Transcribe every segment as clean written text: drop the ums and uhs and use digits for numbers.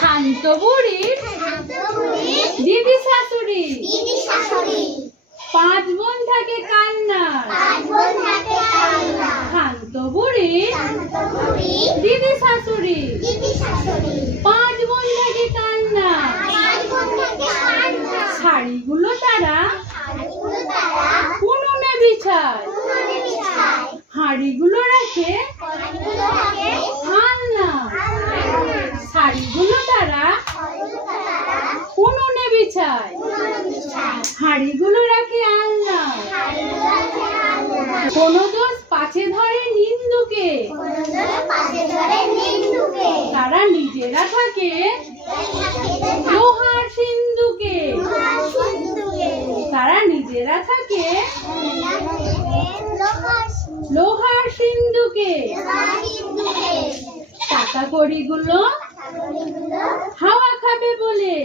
খান্ত বুড়ির দিদি শাশুড়ি 5 বোন থাকে কান্নার। খান্ত বুড়ির দিদি শাশুড়ি 5 বোন থাকে কান্নার। শাড়িগুলো তারা উনুনে বিছায়, হাঁড়িগুলো রাখে আলনা। শাড়িগুলো তারা উনুনে বিছায়, হাঁড়িগুলো রাখে আলনা। কোনো দোষ পাছে ধরে নিন্দুকে, তারা নিজেরা থাকে লোহার সিন্ধুকে। তারা নিজেরা থাকে লোহার সিন্ধুকে। টাকা কড়িগুলো হাওয়া খাবে বলে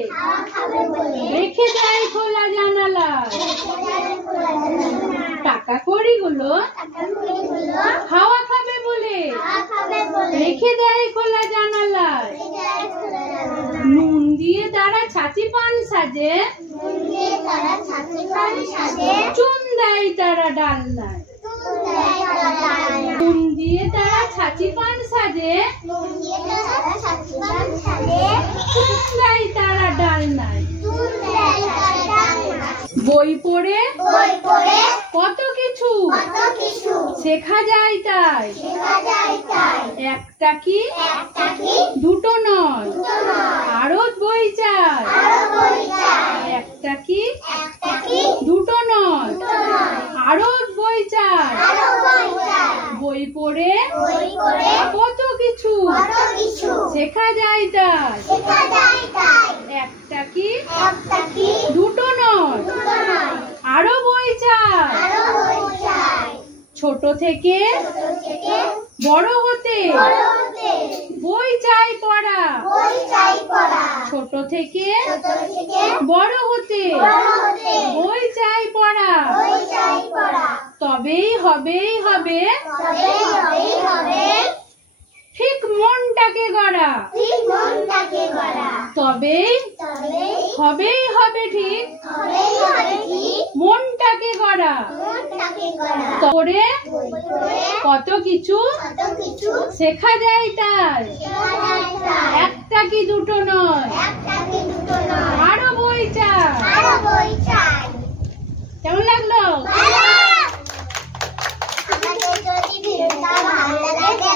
রেখে দেয় খোলা জানালায়। টাকা কড়িগুলো হাওয়া খাবে বলে রেখে দেয় খোলা জানালায়। নুন দিয়ে তারা ছাঁচি পান সাজে, চুন দেয় তারা ডালনায়। নুন দিয়ে তারা ছাঁচি পান সাজে, চুন দেয় তারা ডালনায়। বই পড়ে কত কিছু শেখা যায় তাই, একটা কি দুটো নয় আরো বই চাই। একটা কি দুটো নয় আরো বই চাই। বই পড়ে কত কিছু শেখা যায় তাই, একটা কি দুটো নয় আরো বই চাই। ছোট থেকে বড় হতে বই চাই পড়া, ছোট থেকে বড় হতে বই চাই পড়া। তবেই হবে ঠিক মনটাকে গড়া, তবেই হবে ঠিক মনটাকে গড়া। পড়ে কত কিছু শেখা যায় তাই, একটা কি দুটো নয় আরো বই চাই। কেমন লাগলো? যদি ভিডিওটা ভালো লাগে